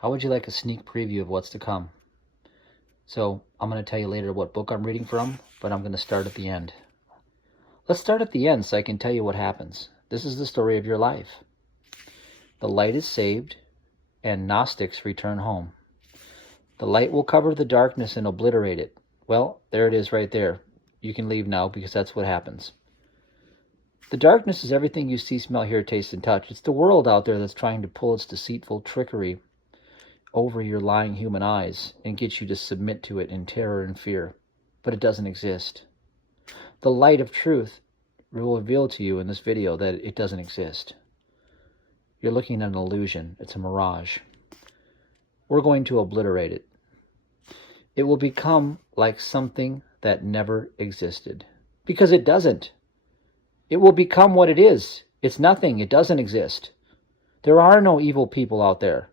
How would you like a sneak preview of what's to come? So I'm going to tell you later what book I'm reading from, but I'm going to start at the end. Let's start at the end so I can tell you what happens. This is the story of your life. The light is saved, and Gnostics return home. The light will cover the darkness and obliterate it. Well, there it is right there. You can leave now because that's what happens. The darkness is everything you see, smell, hear, taste, and touch. It's the world out there that's trying to pull its deceitful trickery over your lying human eyes and get you to submit to it in terror and fear. But it doesn't exist. The light of truth will reveal to you in this video that it doesn't exist. You're looking at an illusion. It's a mirage. We're going to obliterate it. It will become like something that never existed. Because it doesn't. It will become what it is. It's nothing. It doesn't exist. There are no evil people out there.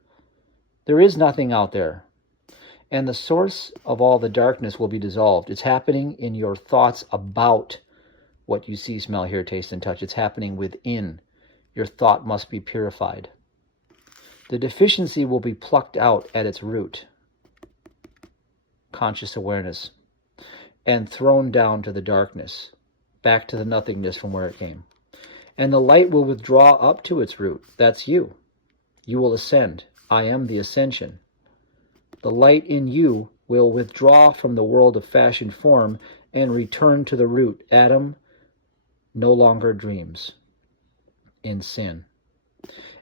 There is nothing out there. And the source of all the darkness will be dissolved. It's happening in your thoughts about what you see, smell, hear, taste, and touch. It's happening within. Your thought must be purified. The deficiency will be plucked out at its root, conscious awareness, and thrown down to the darkness, back to the nothingness from where it came. And the light will withdraw up to its root. That's you. You will ascend. I am the ascension. The light in you will withdraw from the world of fashion form and return to the root. Adam no longer dreams in sin.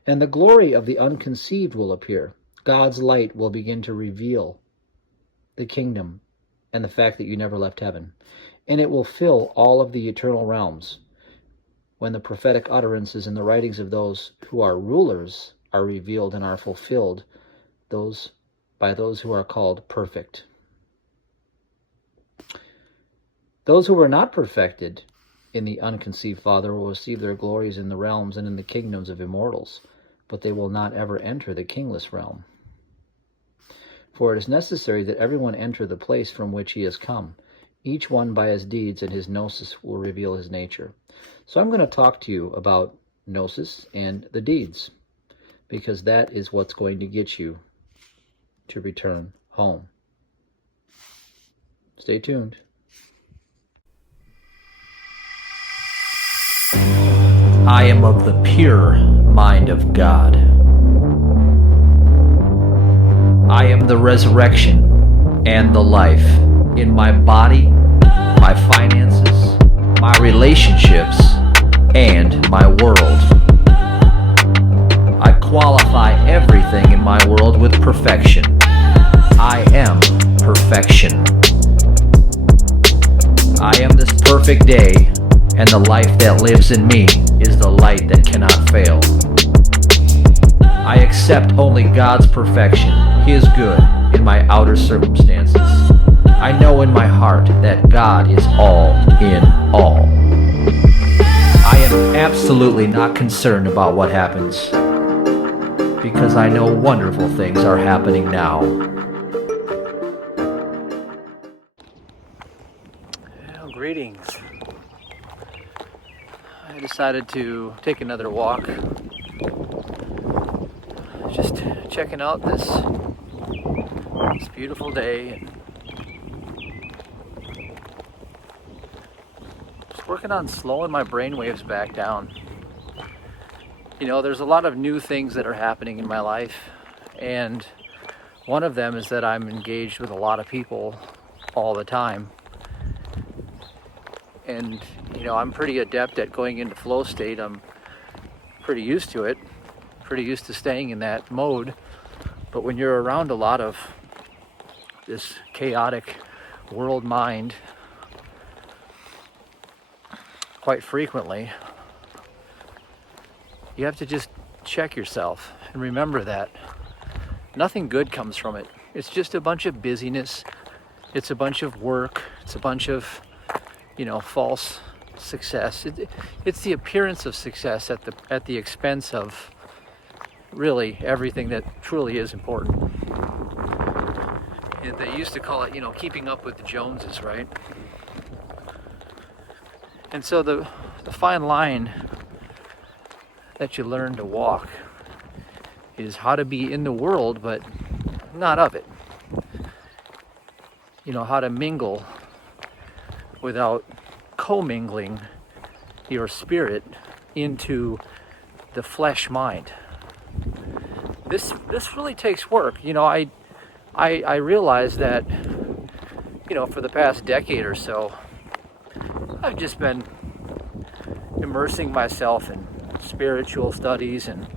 And the glory of the unconceived will appear. God's light will begin to reveal the kingdom and the fact that you never left heaven. And it will fill all of the eternal realms when the prophetic utterances and the writings of those who are rulers are revealed and are fulfilled, by those who are called perfect. Those who were not perfected in the unconceived Father will receive their glories in the realms and in the kingdoms of immortals, but they will not ever enter the kingless realm. For it is necessary that everyone enter the place from which he has come. Each one by his deeds and his gnosis will reveal his nature. So I'm going to talk to you about gnosis and the deeds, because that is what's going to get you to return home. Stay tuned. I am of the pure mind of God. I am the resurrection and the life in my body, my finances, my relationships, and my world. I qualify everything in my world with perfection. I am perfection. I am this perfect day, and the life that lives in me is the light that cannot fail. I accept only God's perfection, His good, in my outer circumstances. I know in my heart that God is all in all. I am absolutely not concerned about what happens, because I know wonderful things are happening now. Well, greetings. I decided to take another walk. Just checking out this beautiful day and just working on slowing my brain waves back down. You know, there's a lot of new things that are happening in my life, and one of them is that I'm engaged with a lot of people all the time. And, you know, I'm pretty adept at going into flow state. I'm pretty used to it, pretty used to staying in that mode. But when you're around a lot of this chaotic world mind quite frequently, you have to just check yourself and remember that nothing good comes from it. It's just a bunch of busyness. It's a bunch of work. It's a bunch of, you know, false success. It's the appearance of success at the expense of really everything that truly is important. And they used to call it, you know, keeping up with the Joneses, right? And so the fine line that you learn to walk is how to be in the world, but not of it. You know, how to mingle without commingling your spirit into the flesh mind. This really takes work. You know, I realize that, you know, for the past decade or so, I've just been immersing myself in spiritual studies, and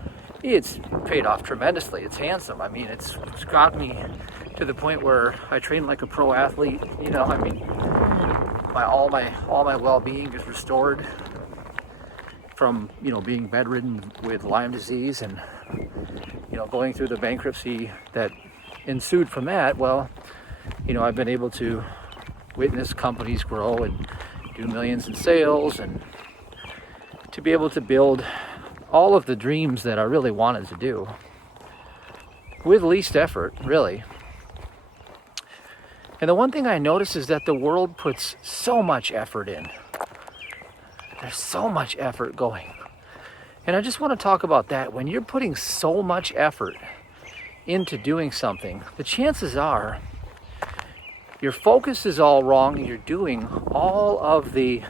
it's paid off tremendously. It's handsome. I mean, it's got me to the point where I train like a pro athlete. You know, I mean, all my well-being is restored from, you know, being bedridden with Lyme disease and, you know, going through the bankruptcy that ensued from that. Well, you know, I've been able to witness companies grow and do millions in sales, and to be able to build all of the dreams that I really wanted to do with least effort, really. And the one thing I notice is that the world puts so much effort in. There's so much effort going. And I just want to talk about that. When you're putting so much effort into doing something, the chances are your focus is all wrong and you're doing all of the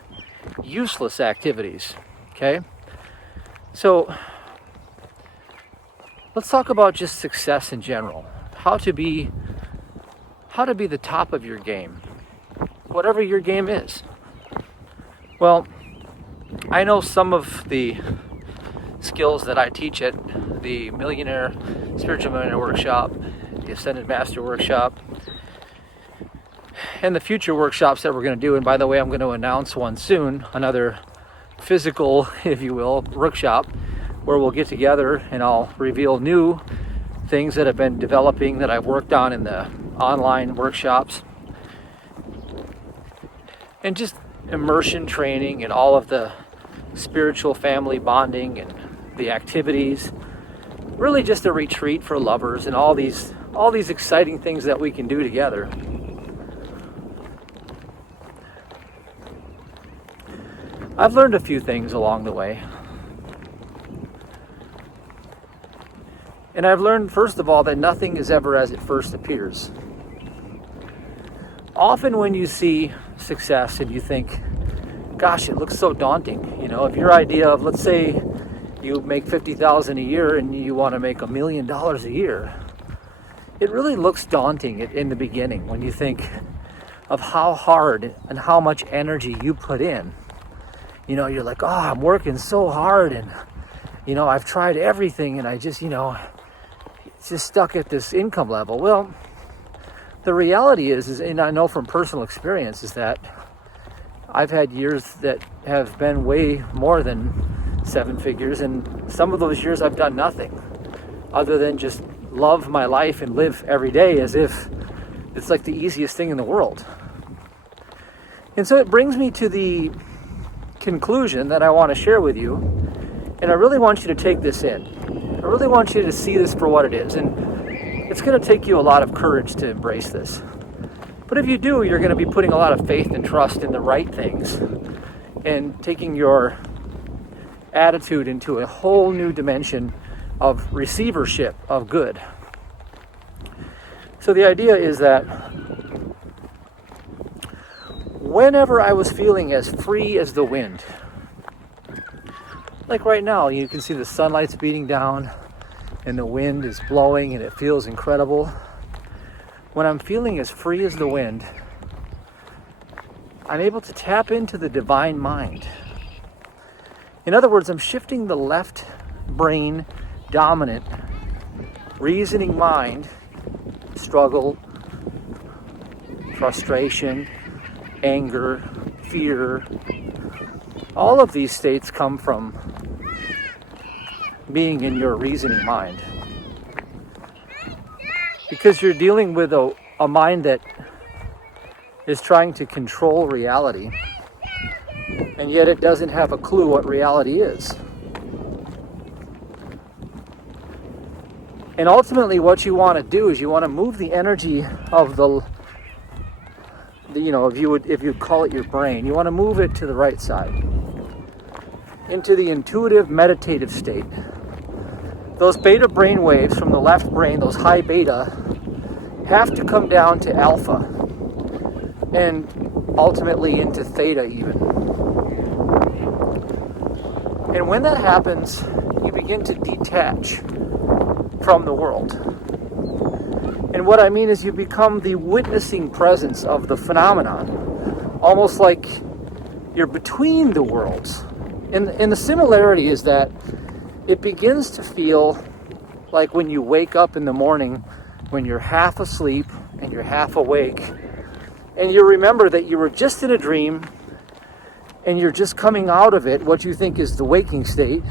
useless activities. Okay? So let's talk about just success in general. How to be the top of your game, whatever your game is. Well, I know some of the skills that I teach at the Spiritual Millionaire Workshop, the Ascended Master Workshop, and the future workshops that we're going to do. And by the way, I'm going to announce one soon, another physical, if you will, workshop, where we'll get together and I'll reveal new things that have been developing that I've worked on in the online workshops, and just immersion training and all of the spiritual family bonding and the activities. Really just a retreat for lovers and all these exciting things that we can do together. I've learned a few things along the way. And I've learned, first of all, that nothing is ever as it first appears. Often when you see success and you think, gosh, it looks so daunting. You know, if your idea of, let's say you make $50,000 a year and you want to make $1 million a year, it really looks daunting in the beginning when you think of how hard and how much energy you put in. You know, you're like, oh, I'm working so hard, and, you know, I've tried everything and I just, you know, just stuck at this income level. Well, the reality is, and I know from personal experience, is that I've had years that have been way more than 7 figures, and some of those years I've done nothing other than just love my life and live every day as if it's like the easiest thing in the world. And so it brings me to the conclusion that I want to share with you, and I really want you to take this in. I really want you to see this for what it is, and it's going to take you a lot of courage to embrace this. But if you do, you're going to be putting a lot of faith and trust in the right things and taking your attitude into a whole new dimension of receivership of good. So the idea is that whenever I was feeling as free as the wind, like right now, you can see the sunlight's beating down and the wind is blowing and it feels incredible. When I'm feeling as free as the wind, I'm able to tap into the divine mind. In other words, I'm shifting the left brain dominant reasoning mind, struggle, frustration, anger, fear. All of these states come from being in your reasoning mind. Because you're dealing with a mind that is trying to control reality, and yet it doesn't have a clue what reality is. And ultimately what you want to do is you want to move the energy of the you know, if you'd call it your brain, you want to move it to the right side, into the intuitive meditative state, those beta brain waves from the left brain, those high beta, have to come down to alpha and ultimately into theta even. And when that happens, you begin to detach from the world. And what I mean is you become the witnessing presence of the phenomenon, almost like you're between the worlds. And the similarity is that it begins to feel like when you wake up in the morning, when you're half asleep and you're half awake, and you remember that you were just in a dream and you're just coming out of it, what you think is the waking state,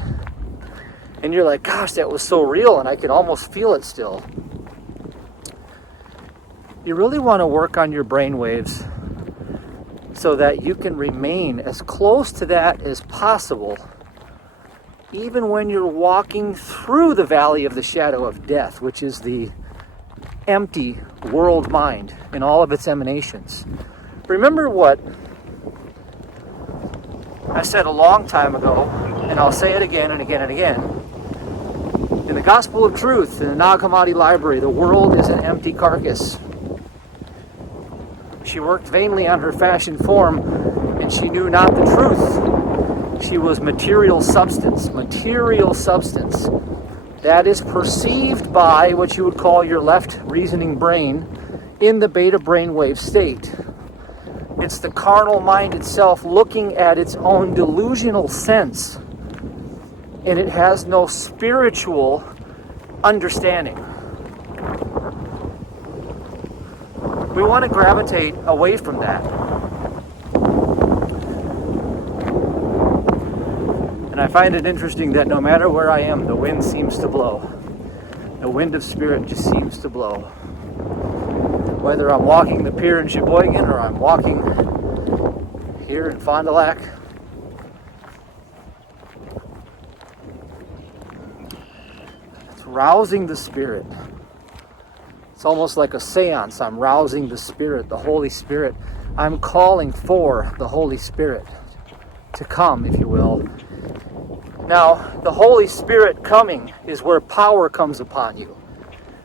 and you're like, gosh, that was so real and I can almost feel it still. You really want to work on your brain waves so that you can remain as close to that as possible, even when you're walking through the valley of the shadow of death, which is the empty world mind in all of its emanations. Remember what I said a long time ago, and I'll say it again and again and again. In the Gospel of Truth, in the Nag Hammadi library, the world is an empty carcass. She worked vainly on her fashioned form, and she knew not the truth. She was material substance that is perceived by what you would call your left reasoning brain in the beta brainwave state. It's the carnal mind itself looking at its own delusional sense, and it has no spiritual understanding. We want to gravitate away from that. And I find it interesting that no matter where I am, the wind seems to blow. The wind of spirit just seems to blow. Whether I'm walking the pier in Sheboygan or I'm walking here in Fond du Lac, it's rousing the spirit. It's almost like a seance. I'm rousing the Spirit, the Holy Spirit. I'm calling for the Holy Spirit to come, if you will. Now, the Holy Spirit coming is where power comes upon you.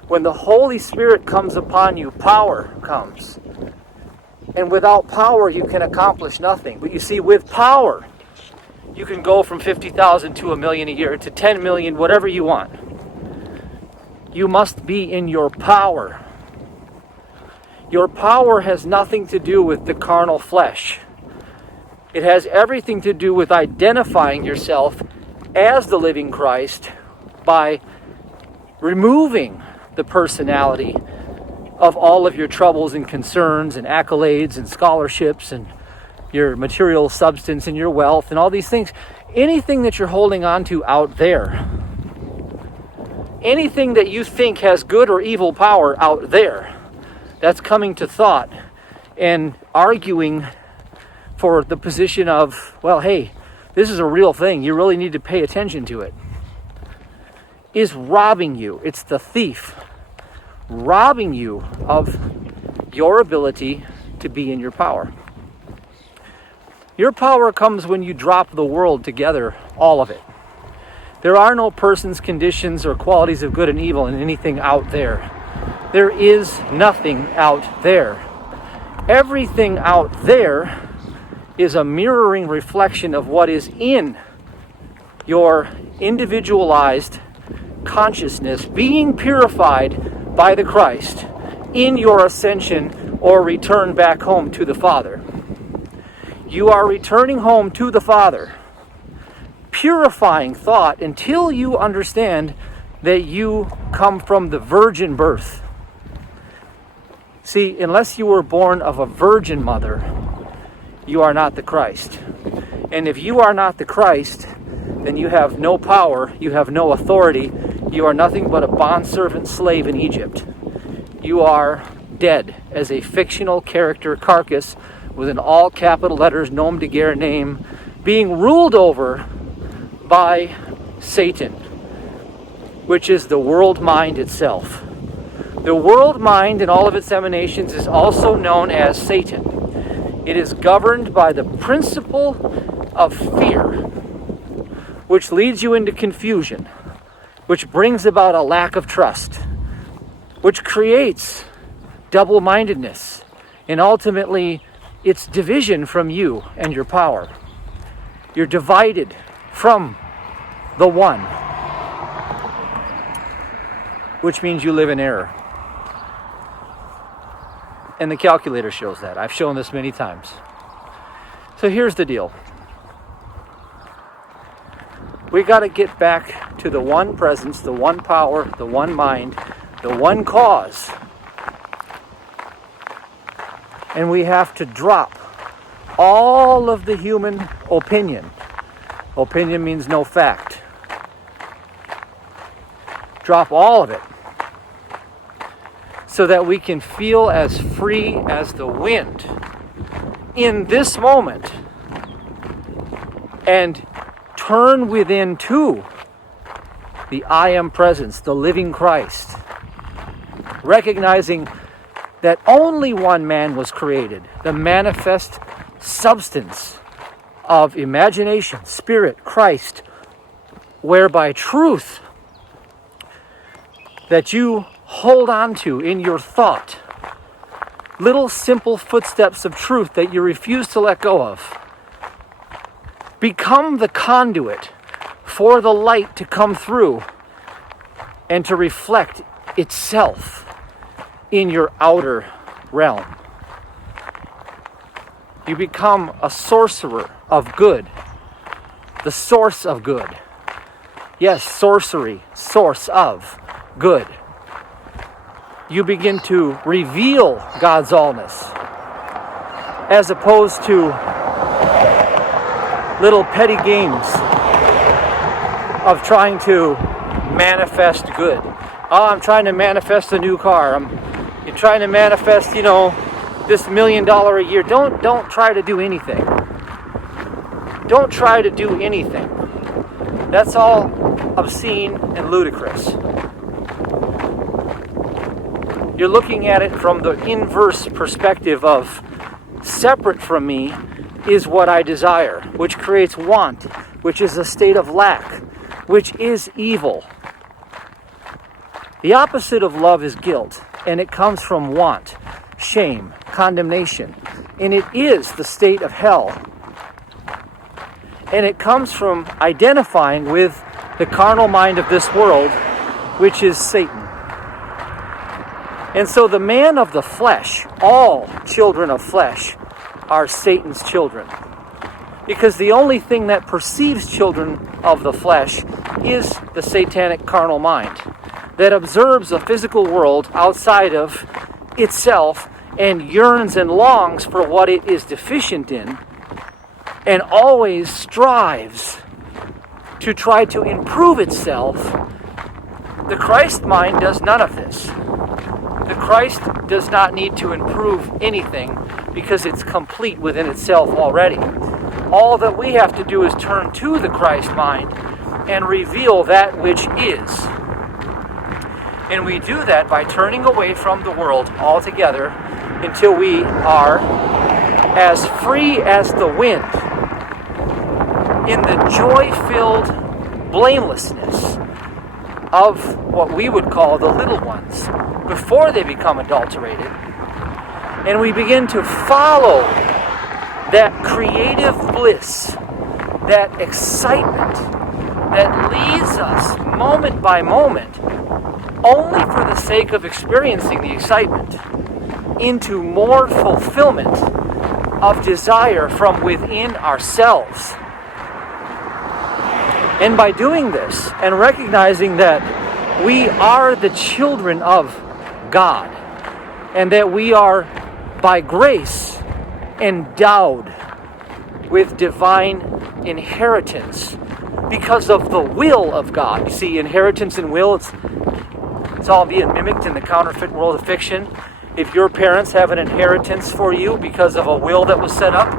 When the Holy Spirit comes upon you, power comes. And without power, you can accomplish nothing. But you see, with power, you can go from 50,000 to 1 million a year to 10 million, whatever you want. You must be in your power. Your power has nothing to do with the carnal flesh. It has everything to do with identifying yourself as the living Christ by removing the personality of all of your troubles and concerns and accolades and scholarships and your material substance and your wealth and all these things. Anything that you're holding on to out there, anything that you think has good or evil power out there, that's coming to thought and arguing for the position of, well, hey, this is a real thing, you really need to pay attention to it, is robbing you. It's the thief robbing you of your ability to be in your power. Your power comes when you drop the world together, all of it. There are no persons, conditions, or qualities of good and evil in anything out there. There is nothing out there. Everything out there is a mirroring reflection of what is in your individualized consciousness being purified by the Christ in your ascension or return back home to the Father. You are returning home to the Father, purifying thought until you understand that you come from the virgin birth. See, unless you were born of a virgin mother, you are not the Christ. And if you are not the Christ, then you have no power, you have no authority, you are nothing but a bondservant slave in Egypt. You are dead as a fictional character carcass with an all capital letters nom de guerre name, being ruled over by Satan, which is the world mind itself. The world mind in all of its emanations is also known as Satan. It is governed by the principle of fear, which leads you into confusion, which brings about a lack of trust, which creates double-mindedness, and ultimately it's division from you and your power. You're divided from the one, which means you live in error. And the calculator shows that. I've shown this many times. So here's the deal. We got to get back to the one presence, the one power, the one mind, the one cause. And we have to drop all of the human opinion. Opinion means no fact. Drop all of it so that we can feel as free as the wind in this moment and turn within to the I am presence, the living Christ, recognizing that only one man was created, the manifest substance of imagination, spirit, Christ, whereby truth that you hold on to in your thought, little simple footsteps of truth that you refuse to let go of, become the conduit for the light to come through and to reflect itself in your outer realm. You become a sorcerer of good, the source of good. Yes, sorcery, source of good. You begin to reveal God's allness as opposed to little petty games of trying to manifest good. Oh, I'm trying to manifest a new car. You're trying to manifest, this $1 million a year. Don't try to do anything. Don't try to do anything. That's all obscene and ludicrous. You're looking at it from the inverse perspective of separate from me is what I desire, which creates want, which is a state of lack, which is evil. The opposite of love is guilt, and it comes from want, shame, condemnation, and it is the state of hell. And it comes from identifying with the carnal mind of this world, which is Satan. And so the man of the flesh, all children of flesh, are Satan's children. Because the only thing that perceives children of the flesh is the satanic carnal mind that observes a physical world outside of itself and yearns and longs for what it is deficient in and always strives to try to improve itself. The Christ mind does none of this. The Christ does not need to improve anything because it's complete within itself already. All that we have to do is turn to the Christ mind and reveal that which is. And we do that by turning away from the world altogether until we are as free as the wind in the joy-filled blamelessness of what we would call the little ones before they become adulterated. And we begin to follow that creative bliss, that excitement that leads us moment by moment, only for the sake of experiencing the excitement, into more fulfillment of desire from within ourselves. And by doing this and recognizing that we are the children of God and that we are by grace endowed with divine inheritance because of the will of God. You see, inheritance and will, it's all being mimicked in the counterfeit world of fiction. If your parents have an inheritance for you because of a will that was set up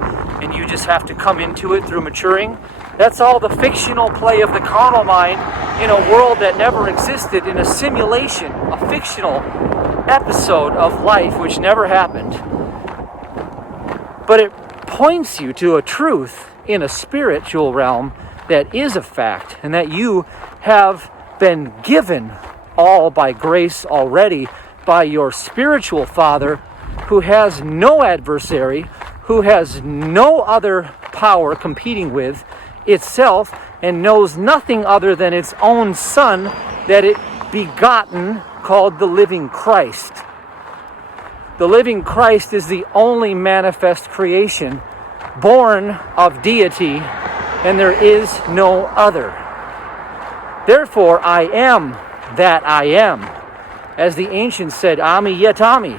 and you just have to come into it through maturing, that's all the fictional play of the carnal mind in a world that never existed, in a simulation, a fictional episode of life which never happened. But it points you to a truth in a spiritual realm that is a fact, and that you have been given all by grace already by your spiritual Father, who has no adversary, who has no other power competing with itself, and knows nothing other than its own Son that it begotten, called the living Christ. The living Christ is the only manifest creation born of deity, and there is no other. Therefore, I am that I am. As the ancients said, Ami yet Ami.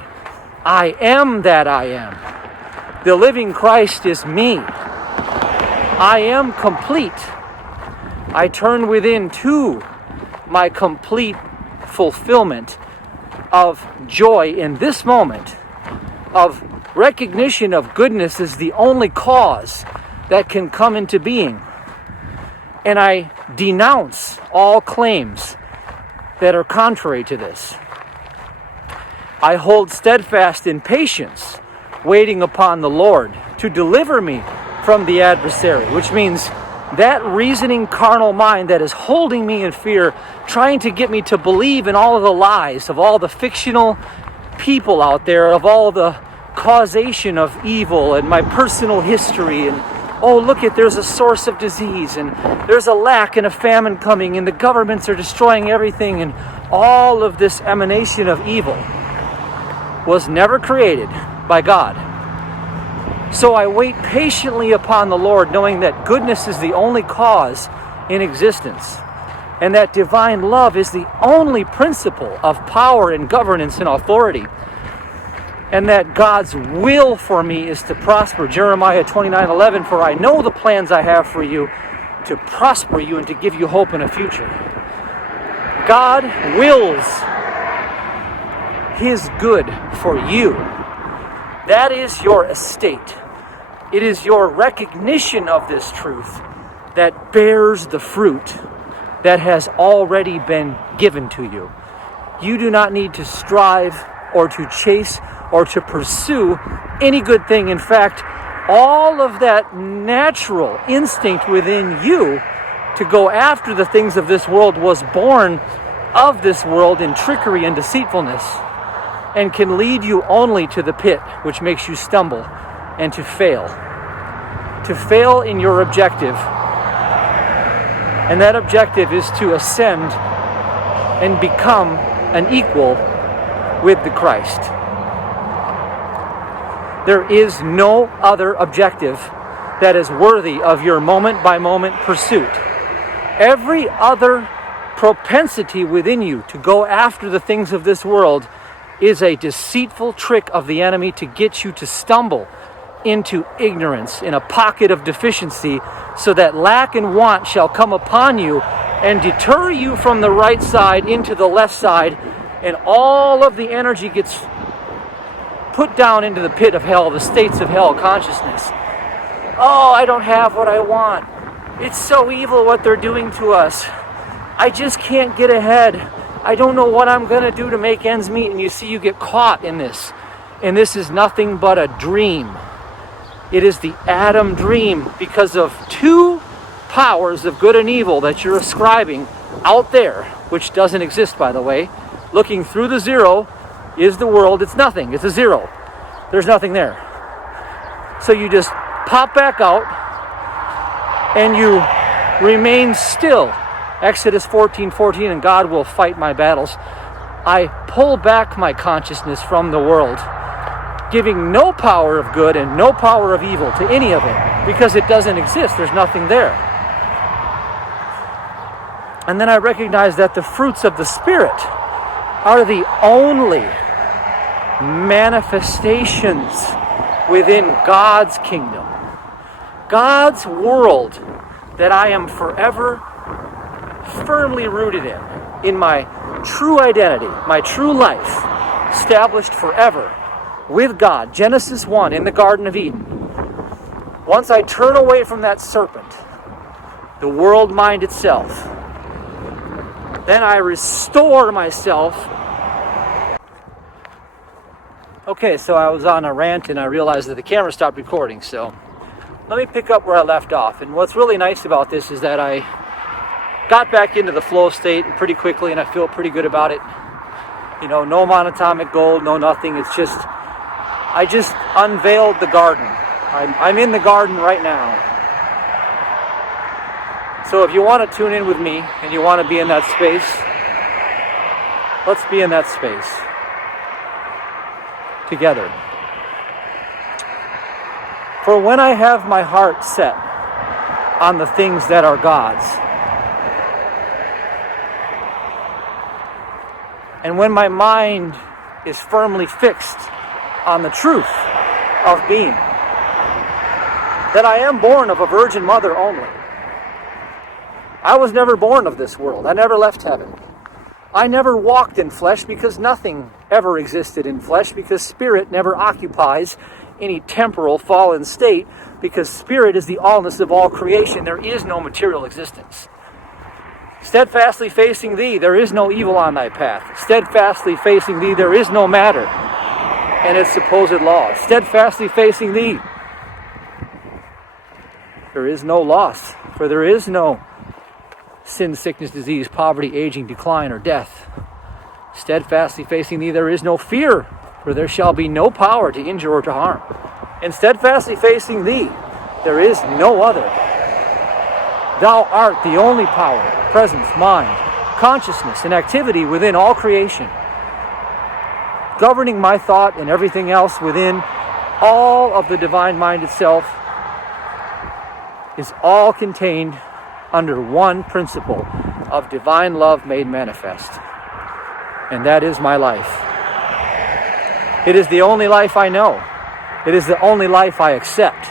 I am that I am. The living Christ is me. I am complete. I turn within to my complete fulfillment of joy in this moment, of recognition of goodness as the only cause that can come into being. And I denounce all claims that are contrary to this. I hold steadfast in patience, waiting upon the Lord to deliver me from the adversary, which means that reasoning carnal mind that is holding me in fear, trying to get me to believe in all of the lies of all the fictional people out there, of all the causation of evil and my personal history, and oh, look at, there's a source of disease, and there's a lack and a famine coming, and the governments are destroying everything, and all of this emanation of evil was never created by God. So I wait patiently upon the Lord, knowing that goodness is the only cause in existence, and that divine love is the only principle of power and governance and authority, and that God's will for me is to prosper. Jeremiah 29:11, for I know the plans I have for you, to prosper you and to give you hope in a future. God wills His good for you. That is your estate. It is your recognition of this truth that bears the fruit that has already been given to you. You do not need to strive or to chase or to pursue any good thing. In fact, all of that natural instinct within you to go after the things of this world was born of this world in trickery and deceitfulness, and can lead you only to the pit, which makes you stumble and to fail. To fail in your objective. And that objective is to ascend and become an equal with the Christ. There is no other objective that is worthy of your moment-by-moment pursuit. Every other propensity within you to go after the things of this world is a deceitful trick of the enemy to get you to stumble into ignorance, in a pocket of deficiency, so that lack and want shall come upon you and deter you from the right side into the left side, and all of the energy gets put down into the pit of hell, the states of hell consciousness. Oh, I don't have what I want. It's so evil what they're doing to us. I just can't get ahead. I don't know what I'm going to do to make ends meet. And you see, you get caught in this. And this is nothing but a dream. It is the Adam dream because of two powers of good and evil that you're ascribing out there, which doesn't exist, by the way. Looking through the zero is the world. It's nothing. It's a zero. There's nothing there. So you just pop back out and you remain still. Exodus 14:14, and God will fight my battles. I pull back my consciousness from the world, giving no power of good and no power of evil to any of it, because it doesn't exist. There's nothing there. And then I recognize that the fruits of the Spirit are the only manifestations within God's kingdom, God's world that I am forever firmly rooted in my true identity, my true life, established forever with God. Genesis 1, in the Garden of Eden. Once I turn away from that serpent, the world mind itself, then I restore myself. Okay, so I was on a rant and I realized that the camera stopped recording, so let me pick up where I left off. And what's really nice about this is that I got back into the flow state pretty quickly, and I feel pretty good about it. You know, no monatomic gold, no nothing. It's just, I just unveiled the garden. I'm in the garden right now. So if you want to tune in with me and you want to be in that space, let's be in that space together. For when I have my heart set on the things that are God's, and when my mind is firmly fixed on the truth of being, that I am born of a virgin mother only. I was never born of this world. I never left heaven. I never walked in flesh because nothing ever existed in flesh, because spirit never occupies any temporal fallen state, because spirit is the allness of all creation. There is no material existence. Steadfastly facing thee, there is no evil on thy path. Steadfastly facing thee, there is no matter and its supposed laws. Steadfastly facing thee, there is no loss, for there is no sin, sickness, disease, poverty, aging, decline, or death. Steadfastly facing thee, there is no fear, for there shall be no power to injure or to harm. And steadfastly facing thee, there is no other. Thou art the only power, presence, mind, consciousness, and activity within all creation, governing my thought and everything else within all of the divine mind itself, is all contained under one principle of divine love made manifest. And that is my life. It is the only life I know. It is the only life I accept.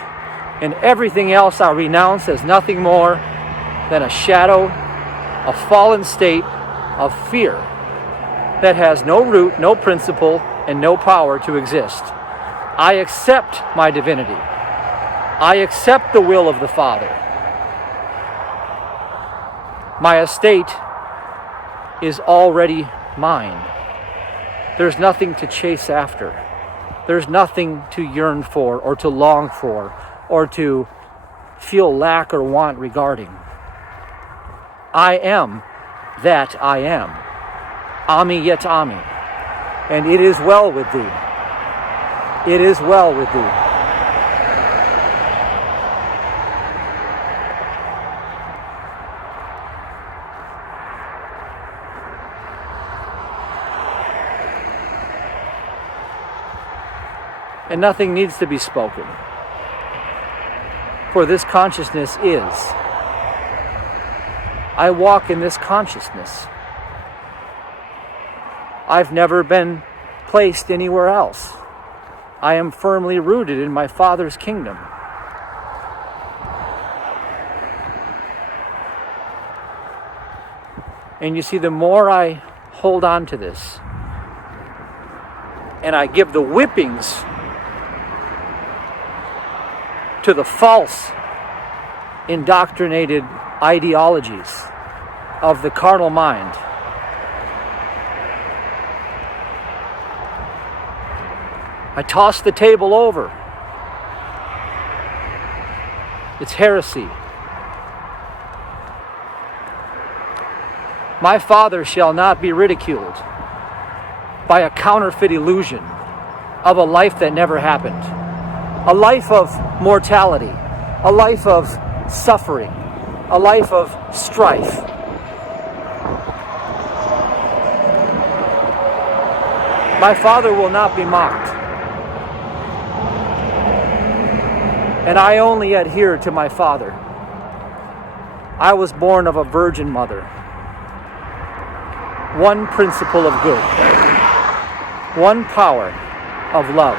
And everything else I renounce as nothing more than a shadow, a fallen state of fear that has no root, no principle, and no power to exist. I accept my divinity. I accept the will of the Father. My estate is already mine. There's nothing to chase after. There's nothing to yearn for or to long for or to feel lack or want regarding. I am that I am. Ami yet Ami. And it is well with thee. It is well with thee. And nothing needs to be spoken. For this consciousness is. I walk in this consciousness. I've never been placed anywhere else. I am firmly rooted in my Father's kingdom. And you see, the more I hold on to this, and I give the whippings to the false, indoctrinated ideologies of the carnal mind, I toss the table over. It's heresy. My Father shall not be ridiculed by a counterfeit illusion of a life that never happened. A life of mortality, a life of suffering, a life of strife. My Father will not be mocked. And I only adhere to my Father. I was born of a virgin mother. One principle of good. One power of love.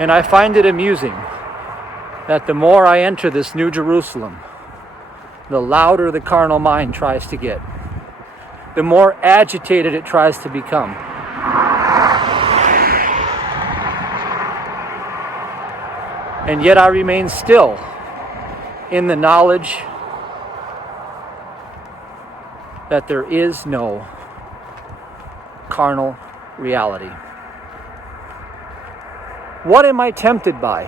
And I find it amusing that the more I enter this New Jerusalem, the louder the carnal mind tries to get. The more agitated it tries to become. And yet I remain still in the knowledge that there is no carnal reality. What am I tempted by?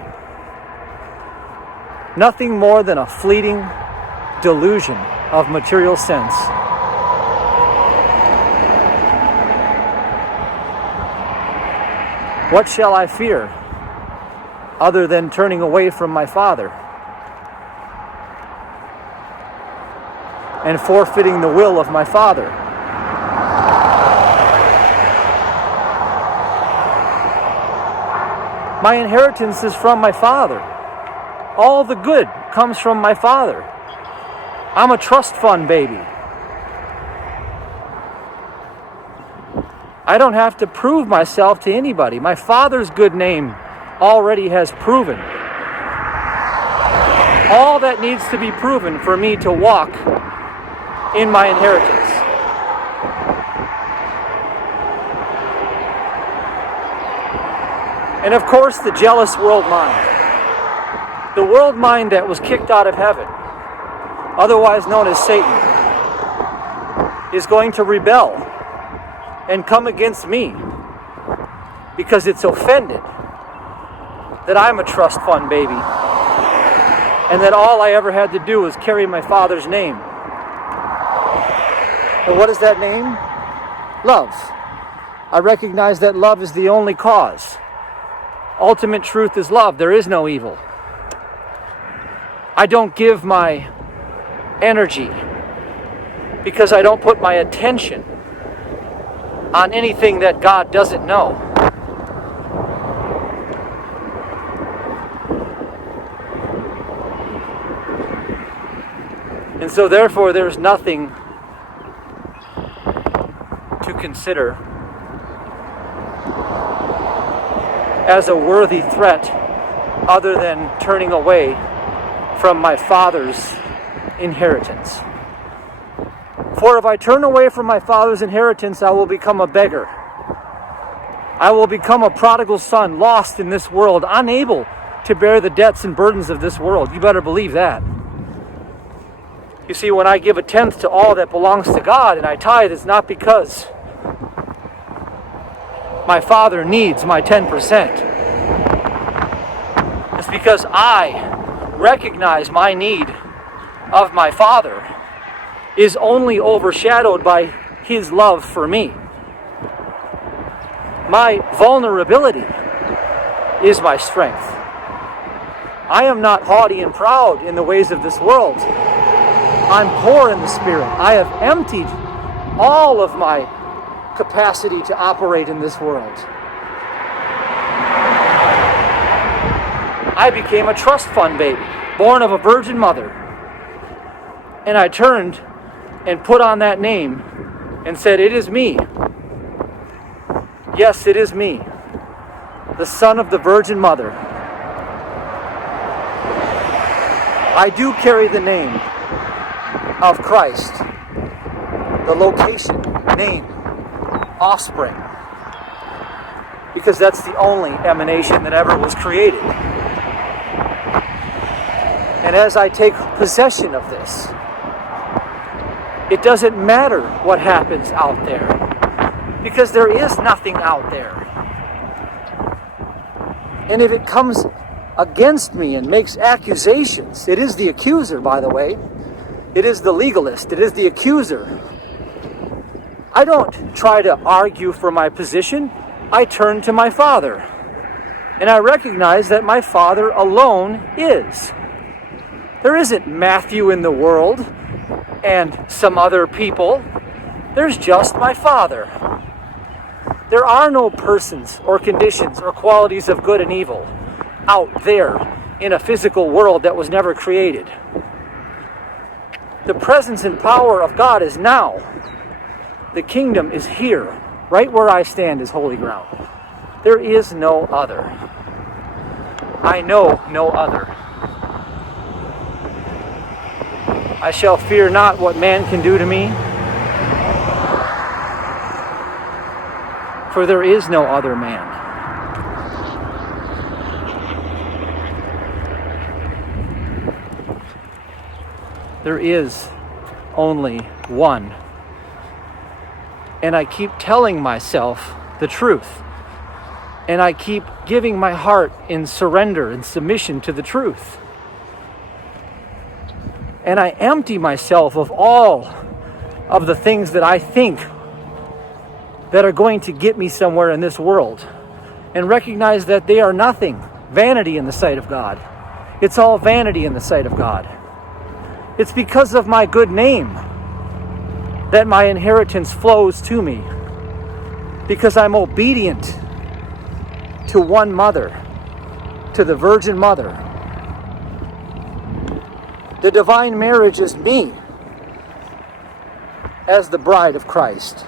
nothing more than a fleeting delusion of material sense. What shall I fear other than turning away from my Father and forfeiting the will of my Father? My inheritance is from my Father. All the good comes from my Father. I'm a trust fund baby. I don't have to prove myself to anybody. My Father's good name already has proven. All that needs to be proven for me to walk in my inheritance. And of course, the jealous world mind. The world mind that was kicked out of heaven, otherwise known as Satan, is going to rebel and come against me because it's offended that I'm a trust fund baby and that all I ever had to do was carry my Father's name. And what is that name? Love. I recognize that love is the only cause. Ultimate truth is love. There is no evil. I don't give my energy because I don't put my attention on anything that God doesn't know. And so therefore there's nothing to consider as a worthy threat other than turning away from my Father's inheritance. For if I turn away from my Father's inheritance, I will become a beggar. I will become a prodigal son, lost in this world, unable to bear the debts and burdens of this world. You better believe that. You see, when I give a tenth to all that belongs to God and I tithe, it's not because my Father needs my 10%. It's because I recognize my need of my Father is only overshadowed by His love for me. My vulnerability is my strength. I am not haughty and proud in the ways of this world. I'm poor in the spirit. I have emptied all of my capacity to operate in this world. I became a trust fund baby, born of a virgin mother. And I turned and put on that name and said, it is me. Yes, it is me, the son of the Virgin Mother. I do carry the name of Christ, the location, name, offspring, because that's the only emanation that ever was created. And as I take possession of this, it doesn't matter what happens out there, because there is nothing out there. And if it comes against me and makes accusations, it is the accuser, by the way. It is the legalist. It is the accuser. I don't try to argue for my position. I turn to my Father. And I recognize that my Father alone is. There isn't Matthew in the world and some other people. There's just my Father. There are no persons or conditions or qualities of good and evil out there in a physical world that was never created. The presence and power of God is now. The kingdom is here. Right where I stand is holy ground. There is no other. I know no other. I shall fear not what man can do to me, for there is no other man. There is only one. And I keep telling myself the truth. And I keep giving my heart in surrender and submission to the truth. and I empty myself of all of the things that I think that are going to get me somewhere in this world, and recognize that they are nothing, vanity in the sight of God. It's all vanity in the sight of God. It's because of my good name that my inheritance flows to me, because I'm obedient to one mother, to the Virgin Mother. The divine marriage is me as the bride of Christ.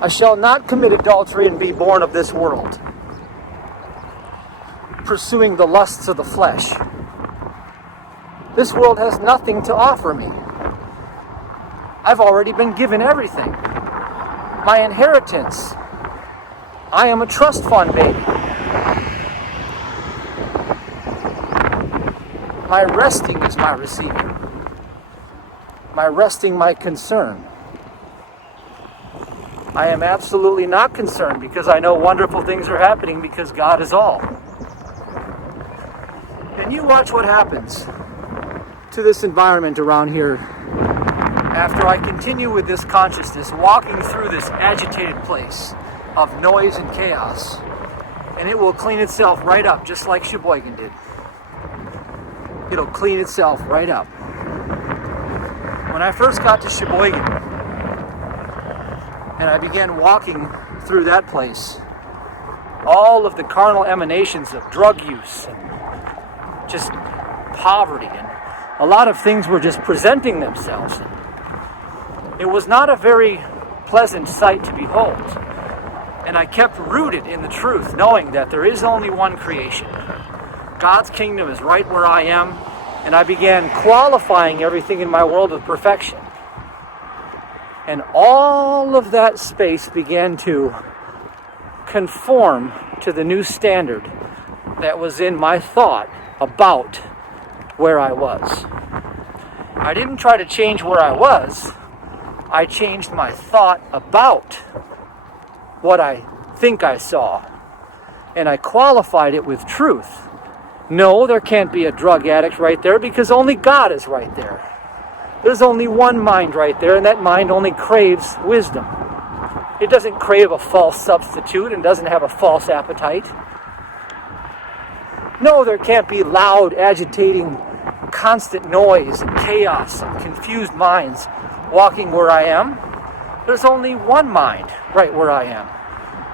I shall not commit adultery and be born of this world, pursuing the lusts of the flesh. This world has nothing to offer me. I've already been given everything. My inheritance. I am a trust fund baby. My resting is my receiving. My resting, my concern. I am absolutely not concerned, because I know wonderful things are happening, because God is all. And you watch what happens to this environment around here after I continue with this consciousness, walking through this agitated place of noise and chaos, and it will clean itself right up, just like Sheboygan did. It'll clean itself right up. When I first got to Sheboygan, and I began walking through that place, all of the carnal emanations of drug use and just poverty, and a lot of things were just presenting themselves. It was not a very pleasant sight to behold. And I kept rooted in the truth, knowing that there is only one creation. God's kingdom is right where I am, and I began qualifying everything in my world with perfection. And all of that space began to conform to the new standard that was in my thought about where I was. I didn't try to change where I was. I changed my thought about what I think I saw. And I qualified it with truth. No, there can't be a drug addict right there, because only God is right there. There's only one mind right there, and that mind only craves wisdom. It doesn't crave a false substitute and doesn't have a false appetite. No, there can't be loud, agitating, constant noise and chaos and confused minds walking where I am. There's only one mind right where I am,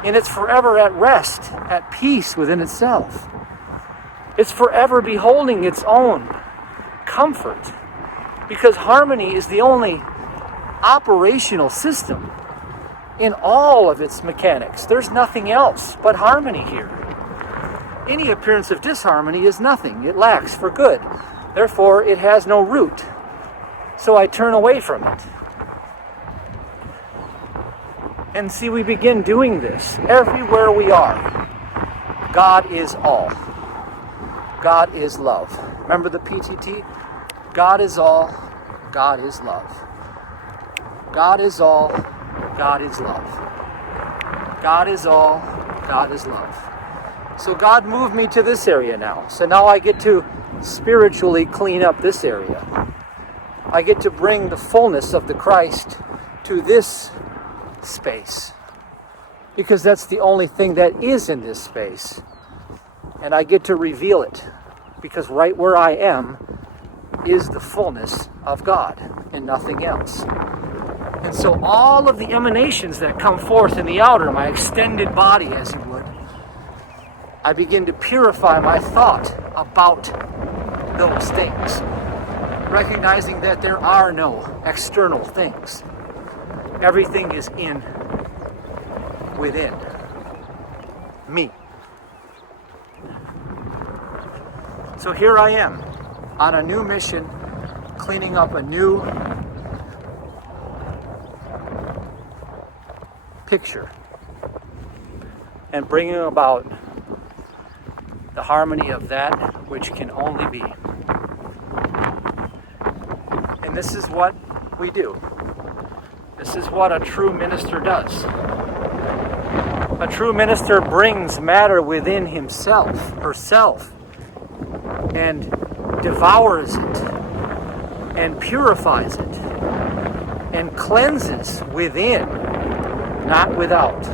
and it's forever at rest, at peace within itself. It's forever beholding its own comfort, because harmony is the only operational system in all of its mechanics. There's nothing else but harmony here. Any appearance of disharmony is nothing. It lacks for good. Therefore, it has no root. So I turn away from it. And see, we begin doing this everywhere we are. God is all. God is love. Remember the PTT? God is all. God is love. God is all. God is love. God is all. God is love. So God moved me to this area now. So now I get to spiritually clean up this area. I get to bring the fullness of the Christ to this space, because that's the only thing that is in this space. And I get to reveal it, because right where I am is the fullness of God and nothing else. And so all of the emanations that come forth in the outer, my extended body, as you would, I begin to purify my thought about those things, recognizing that there are no external things. Everything is within me. So here I am on a new mission, cleaning up a new picture and bringing about the harmony of that which can only be. And this is what we do. This is what a true minister does. A true minister brings matter within himself, herself, and and devours it and purifies it and cleanses within, not without.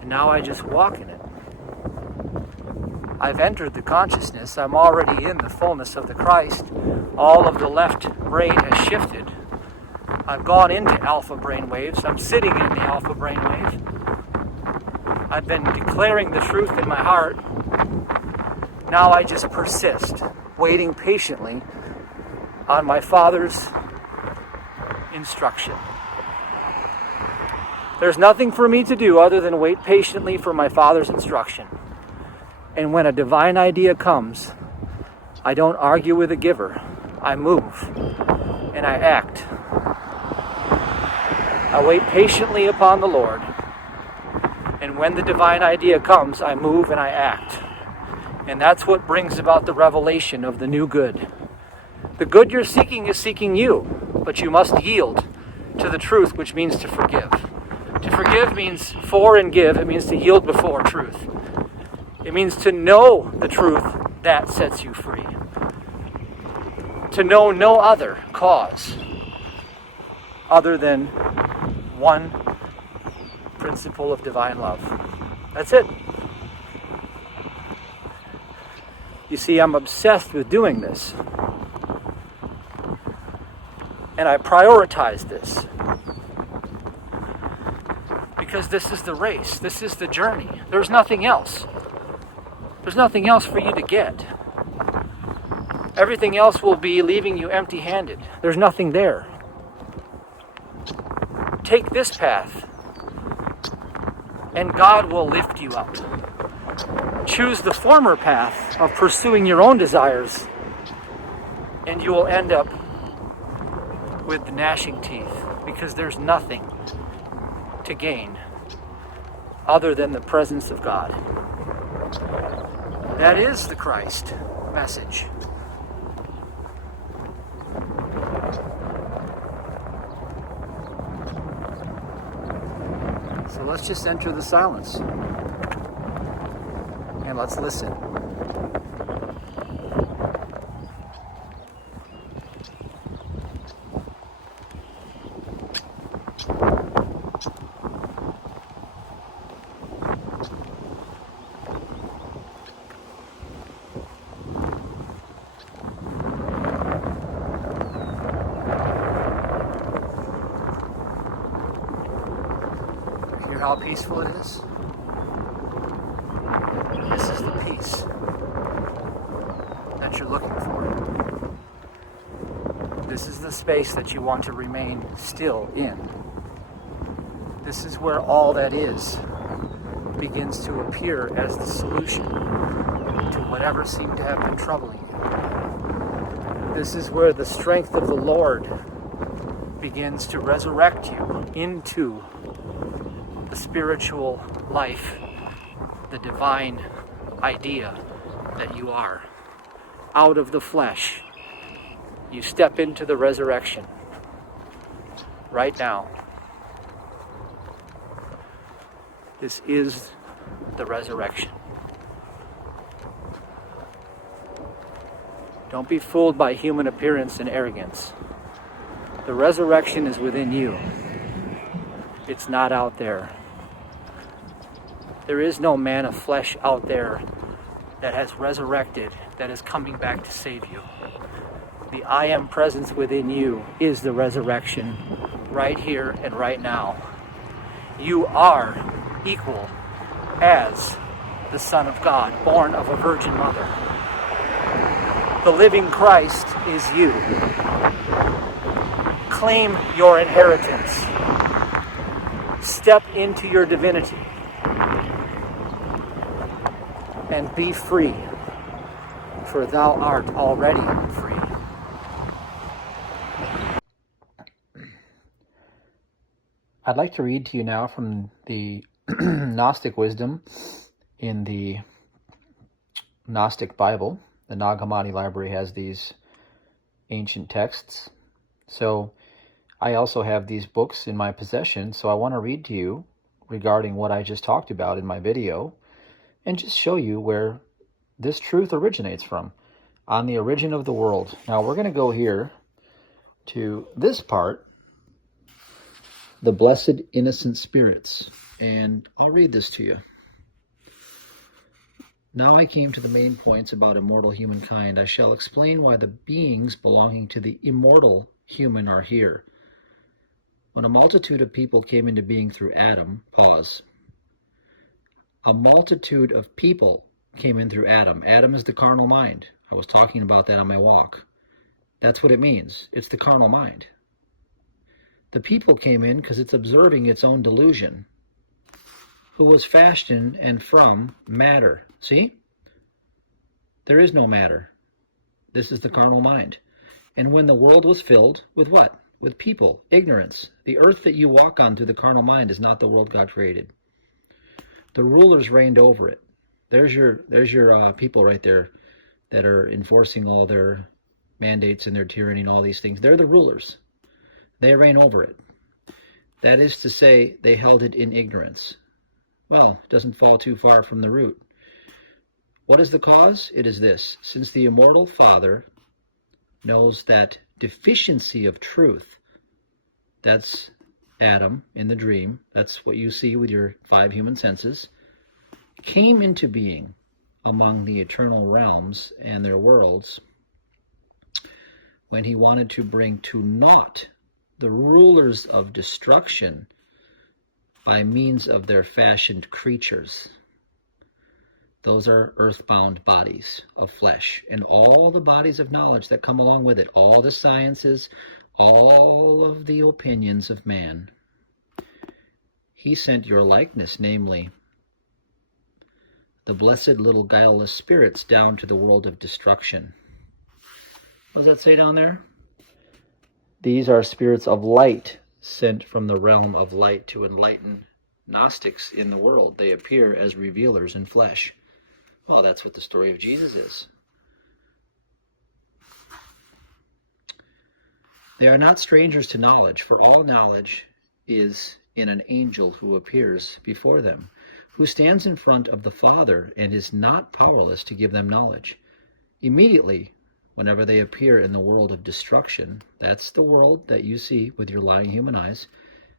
And now I just walk in it. I've entered the consciousness. I'm already in the fullness of the Christ. All of the left brain has shifted. I've gone into alpha brain waves. I'm sitting in the alpha brain wave. I've been declaring the truth in my heart. Now I just persist, waiting patiently on my Father's instruction. There's nothing for me to do other than wait patiently for my Father's instruction. And when a divine idea comes, I don't argue with the giver. I move and I act. I wait patiently upon the Lord. And when the divine idea comes, I move and I act. And that's what brings about the revelation of the new good. The good you're seeking is seeking you, but you must yield to the truth, which means to forgive. To forgive means for and give. It means to yield before truth. It means to know the truth that sets you free. To know no other cause other than one principle of divine love. That's it. You see, I'm obsessed with doing this. And I prioritize this. Because this is the race. This is the journey. There's nothing else. There's nothing else for you to get. Everything else will be leaving you empty-handed. There's nothing there. Take this path, and God will lift you up. Choose the former path of pursuing your own desires, and you will end up with the gnashing teeth, because there's nothing to gain other than the presence of God. That is the Christ message. So let's just enter the silence and let's listen. Hear how peaceful it is? This is the peace that you're looking for. This is the space that you want to remain still in. This is where all that is begins to appear as the solution to whatever seemed to have been troubling you. This is where the strength of the Lord begins to resurrect you into the spiritual life, the divine idea that you are. Out of the flesh, you step into the resurrection right now. This is the resurrection. Don't be fooled by human appearance and arrogance. The resurrection is within you. It's not out there. There is no man of flesh out there that has resurrected, that is coming back to save you. The I am presence within you is the resurrection right here and right now. You are equal as the Son of God, born of a virgin mother. The living Christ is you. Claim your inheritance. Step into your divinity. And be free, for thou art already free. I'd like to read to you now from the Gnostic wisdom in the Gnostic Bible. The Nag Hammadi Library has these ancient texts. So I also have these books in my possession, so I want to read to you regarding what I just talked about in my video and just show you where this truth originates from, on the origin of the world. Now we're going to go here to this part, the blessed innocent spirits, and I'll read this to you. Now I came to the main points about immortal humankind. I shall explain why the beings belonging to the immortal human are here. When a multitude of people came into being through Adam, pause. A multitude of people came in through Adam. Adam is the carnal mind. I was talking about that on my walk. That's what it means. It's the carnal mind. The people came in because it's observing its own delusion, who was fashioned and from matter. See? There is no matter. This is the carnal mind. And when the world was filled with what? With people, ignorance. The earth that you walk on through the carnal mind is not the world God created. The rulers reigned over it. There's your people right there that are enforcing all their mandates and their tyranny and all these things. They're the rulers. They reign over it. That is to say, they held it in ignorance. Well, it doesn't fall too far from the root. What is the cause? It is this. Since the immortal Father knows that deficiency of truth, that's Adam in the dream, that's what you see with your 5 human senses, came into being among the eternal realms and their worlds when he wanted to bring to naught the rulers of destruction by means of their fashioned creatures. Those are earthbound bodies of flesh and all the bodies of knowledge that come along with it, all the sciences, all of the opinions of man. He sent your likeness, namely the blessed little guileless spirits, down to the world of destruction. What does that say down there? These are spirits of light sent from the realm of light to enlighten Gnostics in the world. They appear as revealers in flesh. Well, that's what the story of Jesus is. They are not strangers to knowledge, for all knowledge is in an angel who appears before them, who stands in front of the Father and is not powerless to give them knowledge. Immediately, whenever they appear in the world of destruction, that's the world that you see with your lying human eyes,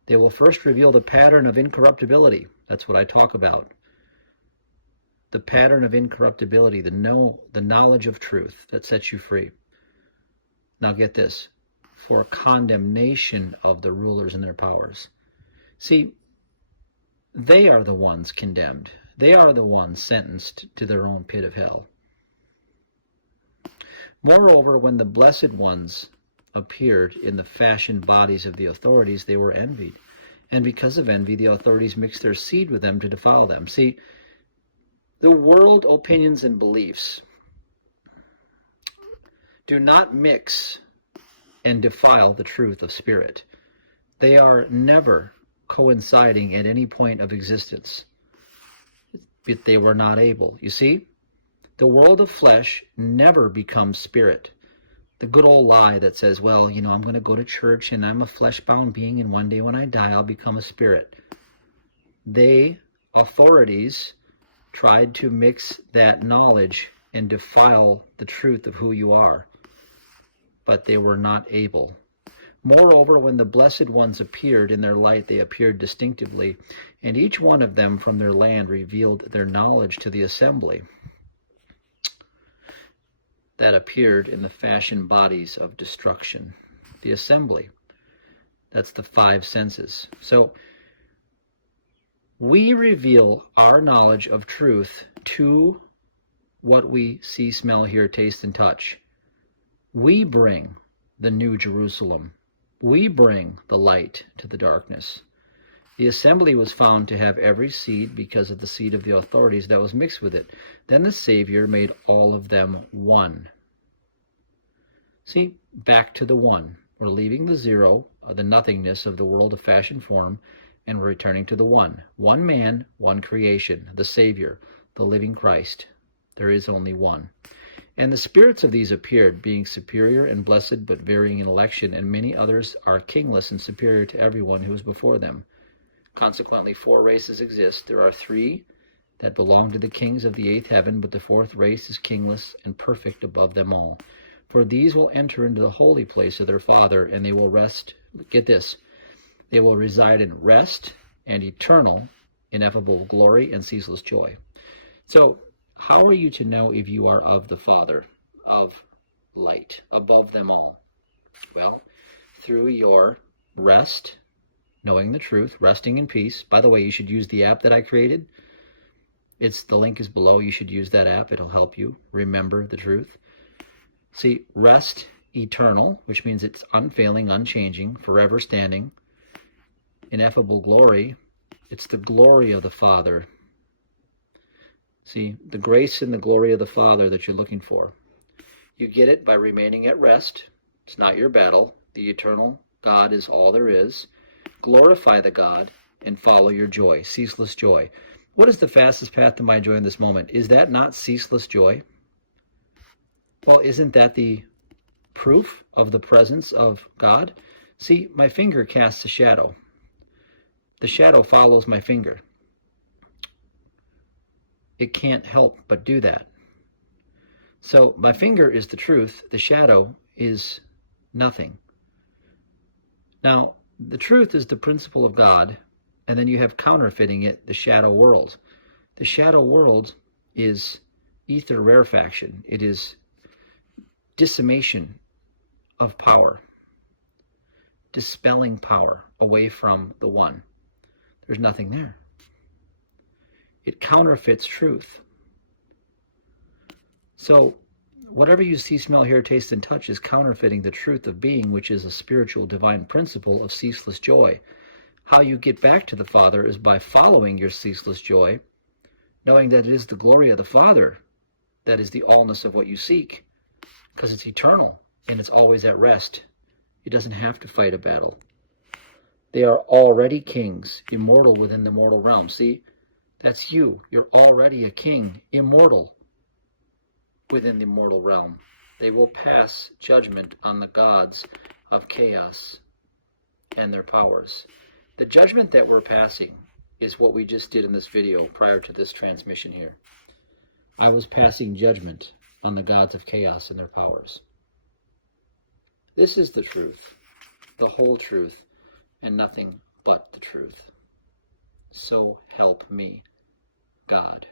they will first reveal the pattern of incorruptibility. That's what I talk about. The pattern of incorruptibility, the knowledge of truth that sets you free. Now get this, for condemnation of the rulers and their powers. See, they are the ones condemned. They are the ones sentenced to their own pit of hell. Moreover, when the blessed ones appeared in the fashioned bodies of the authorities, they were envied. And because of envy, the authorities mixed their seed with them to defile them. See, the world opinions and beliefs do not mix and defile the truth of spirit. They are never coinciding at any point of existence, but they were not able. You see, the world of flesh never becomes spirit. The good old lie that says, well, I'm going to go to church and I'm a flesh-bound being and one day when I die I'll become a spirit. They, authorities, tried to mix that knowledge and defile the truth of who you are, but they were not able. Moreover, when the blessed ones appeared in their light, they appeared distinctively, and each one of them from their land revealed their knowledge to the assembly that appeared in the fashioned bodies of destruction. The assembly, that's the 5 senses. So we reveal our knowledge of truth to what we see, smell, hear, taste, and touch. We bring the new Jerusalem. We bring the light to the darkness. The assembly was found to have every seed because of the seed of the authorities that was mixed with it. Then the Savior made all of them one. See, back to the one. We're leaving the zero, the nothingness of the world of fashion form, and we're returning to the one. One man, one creation, the Savior, the living Christ. There is only one. And the spirits of these appeared, being superior and blessed, but varying in election, and many others are kingless and superior to everyone who is before them. Consequently, 4 races exist. There are 3 that belong to the kings of the 8th heaven, but the 4th race is kingless and perfect above them all. For these will enter into the holy place of their Father, and they will rest, get this, they will reside in rest and eternal, ineffable glory and ceaseless joy. So, how are you to know if you are of the Father, of light, above them all? Well, through your rest, knowing the truth, resting in peace. By the way, you should use the app that I created. The link is below. You should use that app. It'll help you remember the truth. See, rest eternal, which means it's unfailing, unchanging, forever standing. Ineffable glory, it's the glory of the Father. See, the grace and the glory of the Father that you're looking for. You get it by remaining at rest. It's not your battle. The eternal God is all there is. Glorify the God and follow your joy, ceaseless joy. What is the fastest path to my joy in this moment? Is that not ceaseless joy? Well, isn't that the proof of the presence of God? See, my finger casts a shadow. The shadow follows my finger. It can't help but do that. So my finger is the truth. The shadow is nothing. Now, the truth is the principle of God, and then you have counterfeiting it, the shadow world. The shadow world is ether rarefaction. It is dissemination of power, dispelling power away from the one. There's nothing there. It counterfeits truth. So whatever you see, smell, hear, taste, and touch is counterfeiting the truth of being, which is a spiritual divine principle of ceaseless joy. How you get back to the Father is by following your ceaseless joy, knowing that it is the glory of the Father that is the allness of what you seek, because it's eternal and it's always at rest. It doesn't have to fight a battle. They are already kings, immortal within the mortal realm. See, that's you. You're already a king, immortal within the mortal realm. They will pass judgment on the gods of chaos and their powers. The judgment that we're passing is what we just did in this video prior to this transmission here. I was passing judgment on the gods of chaos and their powers. This is the truth, the whole truth, and nothing but the truth. So help me, God.